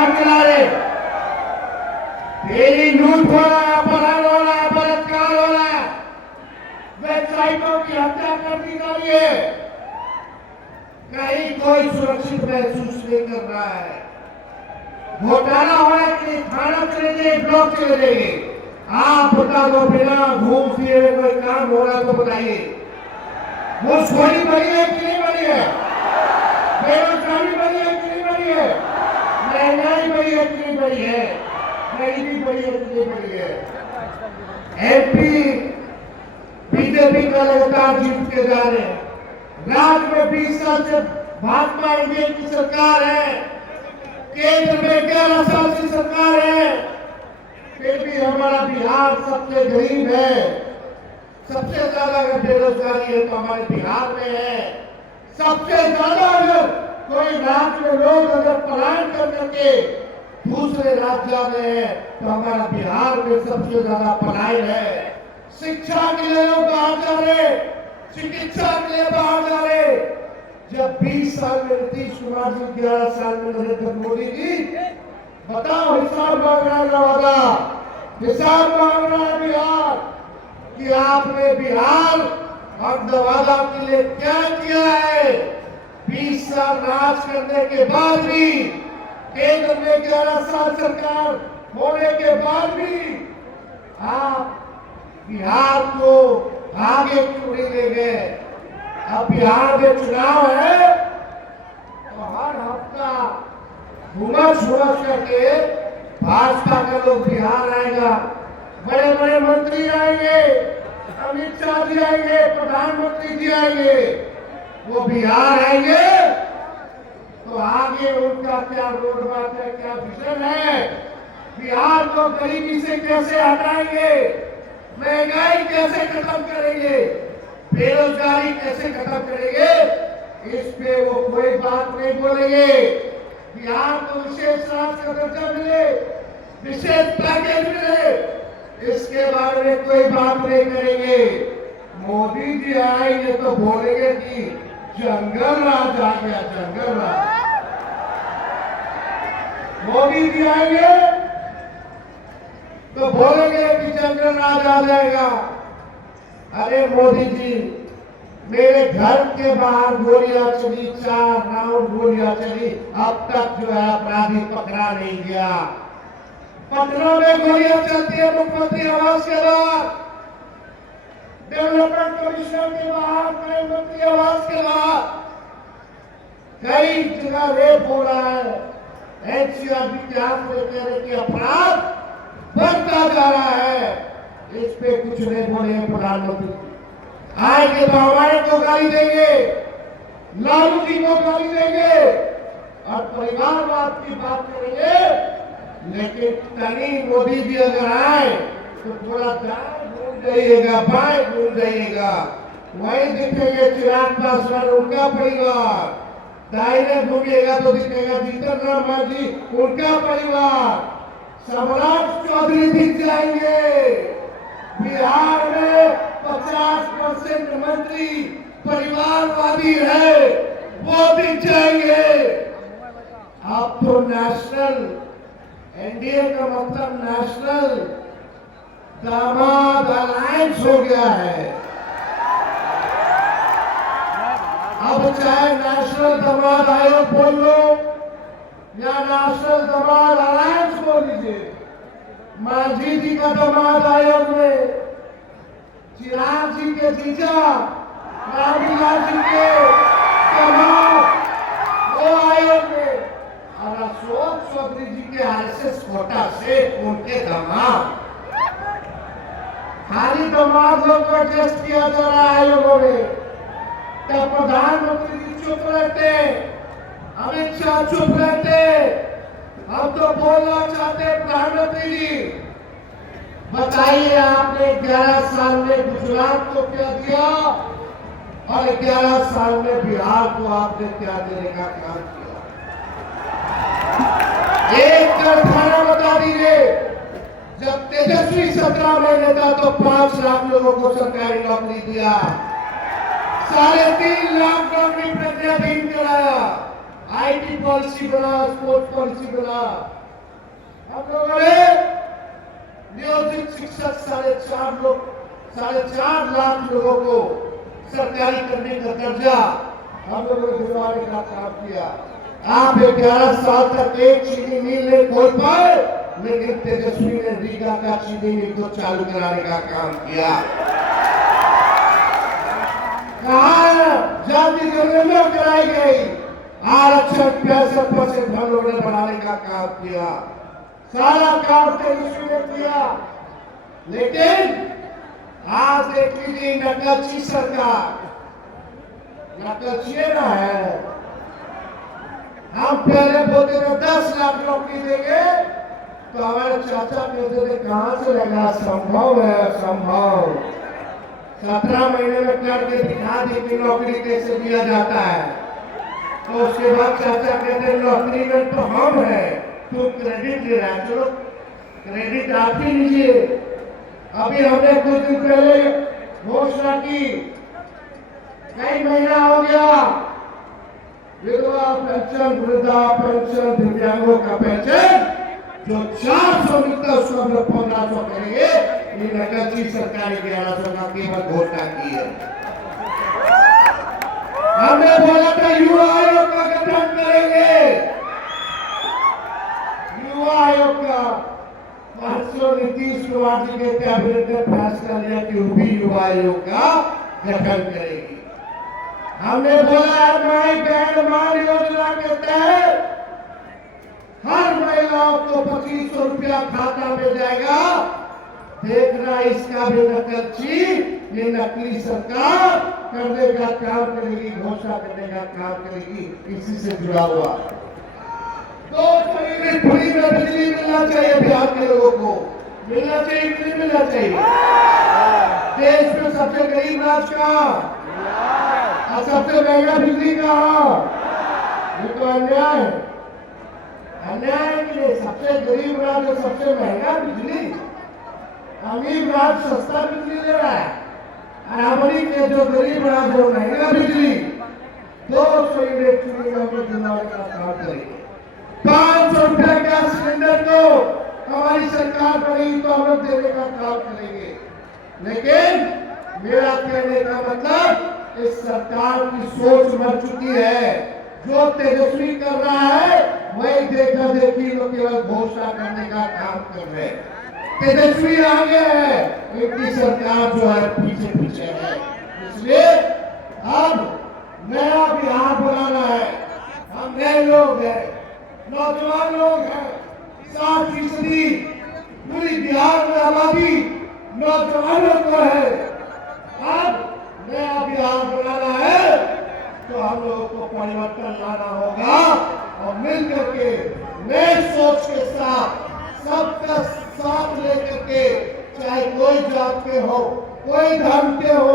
अभियान चला रहे, डेली लूट हो रहा है, अपहरण हो रहा है, बलात्कार हो रहा है, वेबसाइटों की हत्या कर दी जा रही है, कहीं कोई सुरक्षित महसूस नहीं कर रहा है। घोटाला हो रहा है कि थाना चले जाइए, ब्लॉक चले जाइए, आप बता दो, बिना घूम फिरे कोई काम हो रहा तो बताइए। घूसखोरी बढ़ी है कि नहीं बढ़ी है? बेरोजगारी बढ़ी है कि नहीं बढ़ी है? महंगाई बढ़ी है कि नहीं बढ़ी है? गरीबी बढ़ी है कि नहीं बढ़ी है? एमपी बीजेपी का लगातार जीतते जा रहे हैं। राज्य में 20 साल से भाजपा एनडीए की सरकार है, केंद्र में 11 साल की सरकार है, फिर भी हमारा बिहार सबसे गरीब है। सबसे ज्यादा अगर बेरोजगारी है तो हमारे बिहार में है। सबसे ज्यादा अगर कोई राज्य में लोग अगर पलायन कर करके दूसरे राज्य जा रहे हैं तो हमारा बिहार में सबसे ज्यादा पलायन है। शिक्षा के लिए लोग बाहर जा रहे, चिकित्सा के लिए बाहर जा रहे। जब 20 साल में नीतीश कुमार जी, 11 साल में नरेंद्र मोदी जी, बताओ हिसाब मांग रहा है नवादा, हिसाब मांग रहा है बिहार कि आपने बिहार और नवादा के लिए क्या किया है। 20 साल राज करने के बाद भी, केंद्र में 11 साल सरकार होने के बाद भी आप बिहार को आगे क्यों नहीं ले गए? अब बिहार में चुनाव है तो हर हफ्ता घूमस करके भाजपा का लोग बिहार आएगा, बड़े बड़े मंत्री आएंगे, अमित शाह जी आएंगे, प्रधानमंत्री जी आएंगे, वो बिहार आएंगे तो आगे उनका क्या रोड मैप है, क्या विजन है, बिहार को गरीबी से कैसे हटाएंगे, महंगाई कैसे खत्म करेंगे, बेरोजगारी कैसे खत्म करेंगे, इस पे वो कोई बात नहीं बोलेंगे। बिहार को विशेष राज्य का दर्जा मिले, विशेष पैकेज मिले, इसके बारे में कोई बात नहीं करेंगे। मोदी जी आएंगे तो बोलेंगे कि जंगल राज आ गया, जंगल राज। मोदी जी आएंगे तो बोलेंगे कि जंगल राज आ जाएगा। अरे मोदी जी, मेरे घर के बाहर गोलियां चली, 4 राउंड गोलियां चली, अब तक जो है अपराधी पकड़ा नहीं गया। पटना में गोलियां चलती है मुख्यमंत्री आवास के बाहर, डेवलपमेंट कमिश्नर के बाहर, मुख्यमंत्री आवास के बाहर, कई जगह रेप हो रहा है। एनसीआरबी के हाथ में कह रहे कि अपराध बढ़ता जा रहा है, इस पे कुछ नहीं बोले प्रधानमंत्री। आएंगे तो हमारे को गाली देंगे, लालू जी को गाली देंगे और परिवारवाद की बात करेंगे, लेकिन कहीं मोदी जी अगर आए तो थोड़ा दाएं घूम जाइएगा, बाएं घूम जाइएगा, वहीं दिखेंगे चिराग पासवान उनका परिवार, दाहिने घूमिएगा तो दिखेगा जीतन राम मांझी उनका परिवार, सम्राट चौधरी दिख जाएंगे। बिहार में 50% मंत्री परिवारवादी है, वो दिख जाएंगे। अब तो नेशनल, एनडीए का मतलब नेशनल दामाद अलायंस हो गया है। अब चाहे नेशनल दामाद आयोग बोल लो या नेशनल दामाद अलायंस बोल लीजिए, मांझी जी का दामाद आयोग में, चिराग जी के जीजा रामविलास जी के दामाद वो आयोग में, और अशोक चौधरी जी के आरएसएस कोटा से उनके दामाद, खाली दामाद लोग को एडजस्ट किया जा रहा है आयोगों में। तब प्रधानमंत्री जी चुप रहते, अमित शाह चुप रहते, हम तो बोलना चाहते प्रधानमंत्री जी, बताइए आपने 11 साल में गुजरात को क्या दिया और 11 साल में बिहार को आपने क्या देने का काम किया? एक कारखाना बता दीजिए, जब तेजस्वी 17 महीने था तो 5 लाख लोगों को सरकारी नौकरी दिया, 3.5 लाख नौकरी प्रज्ञाधीन कराया, आईटी पॉलिसी बना, स्पोर्ट्स पॉलिसी बना। हम लोगों ने नियोजित शिक्षक 4.5 लाख लोगों को सरकारी करने का दर्जा हम लोगों ने दिलवाने का काम किया। आप 11 साल तक एक चीनी मिल नहीं खोल पाए, लेकिन तेजस्वी ने रीगा का चीनी मिल को चालू कराने का काम किया। कहा जाति जनगणना कराई गई, आरक्षण 65% हम लोगों ने बढ़ाने का काम किया। सारा काम तेजस्वी ने किया। लेकिन आज देख लीजिए नकलची सरकार, नकलची ना है। हम पहले बोलते थे 10 लाख नौकरी देंगे, तो हमारे चाचा कहते थे कहां से लगा, संभव है असंभव। 17 महीने में करके दिखा दी कि नौकरी कैसे दिया जाता है। तो उसके बाद चाचा कहते नौकरी में तो हम है, तो क्रेडिट ले रहा है, चलो क्रेडिट आप ही लीजिए। अभी हमने कुछ दिन पहले घोषणा की, कई महीना हो गया, विधवा पेंशन, वृद्धा पेंशन, दिव्यांगों का पेंशन जो 400 मिलता है उसको हम लोग 1500 करेंगे। ये नकलची सरकारी 1100 का केवल घोषणा की है। हमने बोला था युवा आयोग का गठन करेंगे, युवा आयोग का 500 नीतीश कुमार जी के कैबिनेट ने फैसला लिया कि वो भी युवा आयोग का गठन करेगी। हमने बोला माई बहन मान योजना के तहत हर महिलाओं को 2500 रुपया खाता में जाएगा। देखना इसका भी नकलची, ये नकली सरकार करने का काम करेगी, घोषणा करने का काम करेगी। इसी से जुड़ा हुआ 200 यूनिट फ्री में बिजली मिलना चाहिए बिहार के लोगों को, मिलना चाहिए कि नहीं मिलना चाहिए। देश में सबसे गरीब राज्य का और सबसे महंगा बिजली का, ये तो अन्याय है। अन्याय के लिए सबसे गरीब राज्य सबसे महंगा बिजली, अमीर राज्य सस्ता बिजली दे रहा है, और हमारी के जो गरीब राज्य महंगा बिजली 200 यूनिट फ्री में दिलवाने का काम करेंगे। 500 रुपए का सिलेंडर को हमारी सरकार बनेगी तो हम लोग देने का काम करेंगे। लेकिन मेरा कहने का मतलब इस सरकार की सोच बन चुकी है, जो तेजस्वी कर रहा है वही देखा देखी लोग केवल घोषणा करने का काम कर रहे हैं। तेजस्वी आगे है, इनकी सरकार जो है पीछे पीछे है। इसलिए अब नया बिहार बनाना है। हम नए लोग हैं, नौजवान लोग हैं, 60% पूरी बिहार में आबादी नौजवानों को है। अब नया बिहार बनाना है तो हम लोगों को परिवर्तन लाना होगा और मिलकर के नए सोच के साथ सबका साथ लेकर के, चाहे कोई जात के हो, कोई धर्म के हो,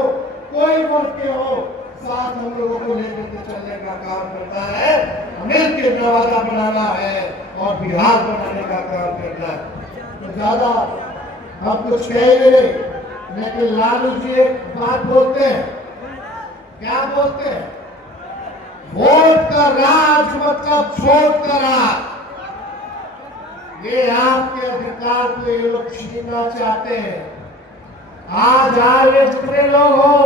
कोई वर्ग के हो, साथ हम लोगों को लेकर के चलने का काम करता है। मिलकर नवादा बनाना है और बिहार बनाने का काम करना है। तो ज्यादा हम कुछ कहेंगे नहीं, लेकिन लालू जी एक बात बोलते हैं, क्या बोलते हैं? वोट का राज मतलब छोड़ का राज। ये आपके अधिकार को ये लोग छीनना चाहते हैं। आज आए जितने लोग हो,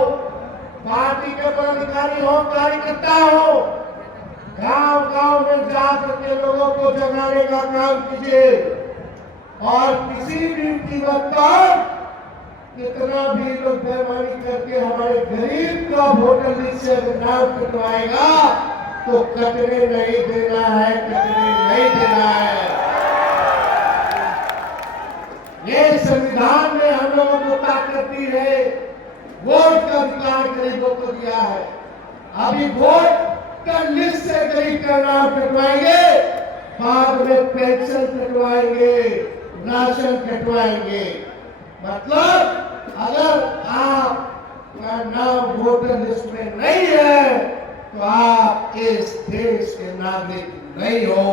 पार्टी के पदाधिकारी हो, कार्यकर्ता हो, गांव गांव में जाकर के लोगों को जगाने का काम कीजिए और किसी भी कीमत पर कितना भी लोग बेईमानी करके हमारे गरीब का वोटर लिस्ट से नाम कटवाएगा तो कटने नहीं देना है, कटने नहीं देना है। ये संविधान में हम लोगों को ताकत दी है, वोट का अधिकार गरीबों को दिया है। अभी वोट का लिस्ट से गरीब का नाम कटवाएंगे, बाद में पेंशन कटवाएंगे, राशन कटवाएंगे। मतलब अगर आपका नाम वोटर लिस्ट में नहीं है तो आप इस देश के नागरिक नहीं हो।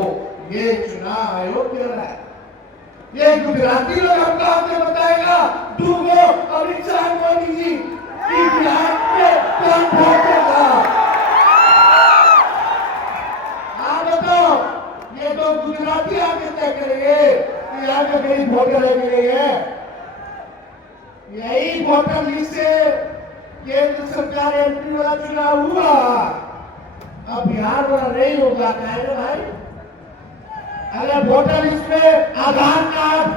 ये चुनाव आयोग कह रहा है। ये गुजराती लोग हमको आपने बताएगा, दूगो अमित शाह मोदी जी की बिहार में कौन वोट देगा। गुजराती आगे तय करेंगे कि यहाँ का गरीब वोटर है कि नहीं है। यही वोटर लिस्ट से केंद्र सरकार एमपी वाला चुनाव हुआ, अब बिहार वाला नहीं होगा। क्या है भाई, अगर वोटर लिस्ट में आधार कार्ड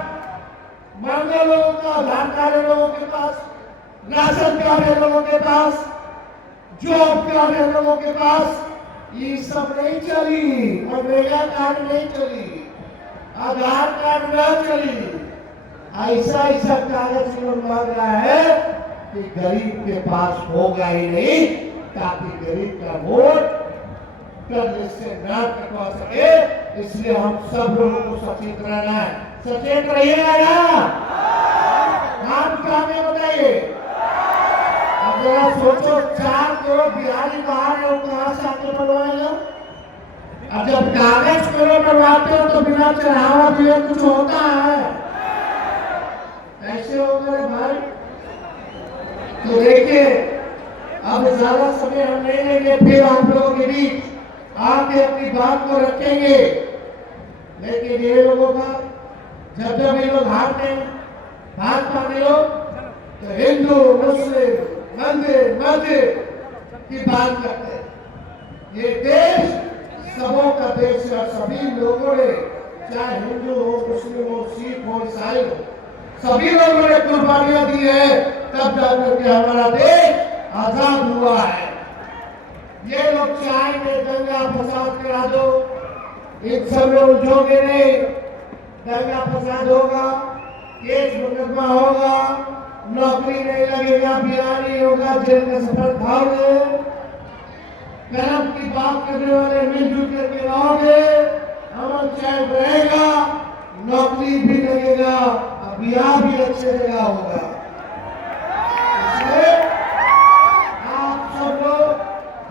मांगे लोगों का, आधार कार्ड है लोगों के पास, राशन कार्ड है लोगों के पास, जॉब कार्ड है लोगों के पास, ये सब नहीं चली। मनरेगा कार्ड नहीं चली, आधार कार्ड न चली। ऐसा ऐसा कागज मांग रहा है कि गरीब के पास होगा ही नहीं, ताकि गरीब का वोट करने से न कटवा सके। इसलिए हम सब लोगों को सचेत रहना है। सचेत रहिएगा ना, नाम क्या है बताइए। अब जरा सोचो, 4 करोड़ बिहारी बाहर है, वो कहां से आके बनवाएगा। अब जब कागज करोड़ बनवाते हो तो बिना चढ़ावा दिए कुछ होता है, ऐसे हो गए भाई। तो देखिए, अब ज्यादा समय हम नहीं लेंगे, फिर आप लोगों के बीच आके अपनी बात को रखेंगे। लेकिन ये लोगों का जब ये लोग हारते भाजपा के लोग, तो हिंदू मुस्लिम मंदिर मस्जिद की बात करते हैं। ये देश सबों का देश है, सभी लोगों ने, चाहे हिंदू हो, मुस्लिम हो, सिख हो, ईसाई हो, सभी लोगों ने कुर्बानियां दी है, तब जाकर के हमारा देश आजाद हुआ है। ये लोग चाहेंगे दंगा फसाद करा दो, इन सब लोग उलझोगे नहीं, दंगा फसाद होगा, केस मुकदमा होगा, नौकरी नहीं लगेगा, बिहार नहीं होगा, जेल का सफर खाओगे, कर्म की बात करने वाले मिलजुल करके रहोगे, अमन चैन रहेगा, नौकरी भी लगेगा, बिहार भी अच्छे जगह होगा। इसलिए आप सब लोग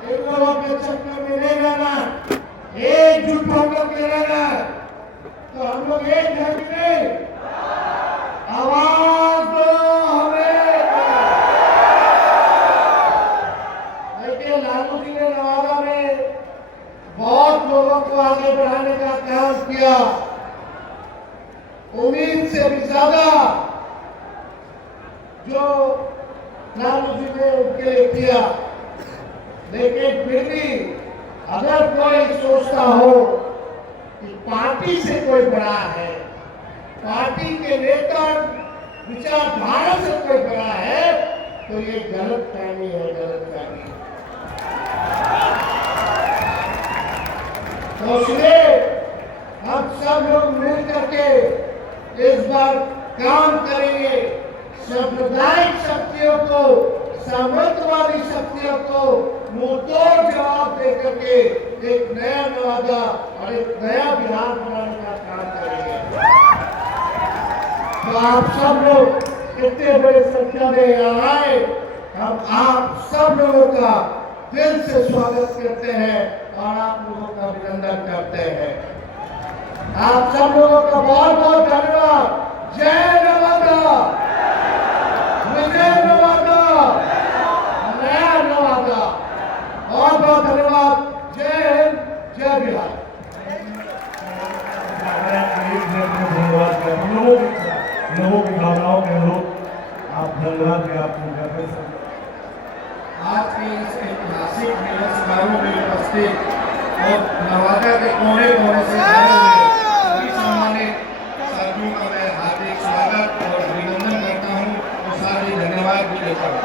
इन लोगों के चक्कर में नहीं रहना, एकजुट होकर के रहना। तो हम लोग एक है कि नहीं, आवाज दो हमें। देखिए, लालू जी ने नवादा में बहुत लोगों को आगे बढ़ाने का काम किया, उम्मीद से भी ज्यादा जो लालू जी ने उनके लिए किया। लेकिन फिर भी अगर कोई सोचता हो कि पार्टी से कोई बड़ा है, पार्टी के नेता विचारधारा से कोई बड़ा है, तो ये गलत फहमी है, गलत फहमी। तो इसलिए हम सब लोग मिल करके इस बार काम करेंगे, सांप्रदायिक शक्तियों को, सामंतवादी शक्तियों को मुंहतोड़ जवाब देकर के एक नया नवादा और एक नया बिहार बनाने का काम करेंगे। तो आप सब लोग इतने बड़े संख्या में यहाँ आए, हम आप सब लोगों का दिल से स्वागत करते हैं और आप लोगों का अभिनंदन करते हैं। आप सब लोगों का बहुत बहुत धन्यवाद। जय नवादा, विजय नवादा, नया नवादा, बहुत बहुत धन्यवाद। जय हिंद, जय बिहार। धन्यवाद लोगों की भावनाओं के अनुरूप आप धन्यवाद भी आपको आज के इस ऐतिहासिक मिलन समारोह में उपस्थित और नवादा के कोने कोने से आए हुए सभी सम्मानित साथियों का मैं हार्दिक स्वागत और अभिनंदन करता हूं और साथ ही धन्यवाद भी देता हूं।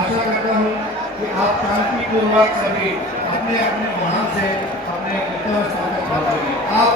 आशा करता हूं कि आप शांतिपूर्वक सभी अपने अपने वाहन से अपने कर्तव्य स्थान पर पहुंचेंगे। आप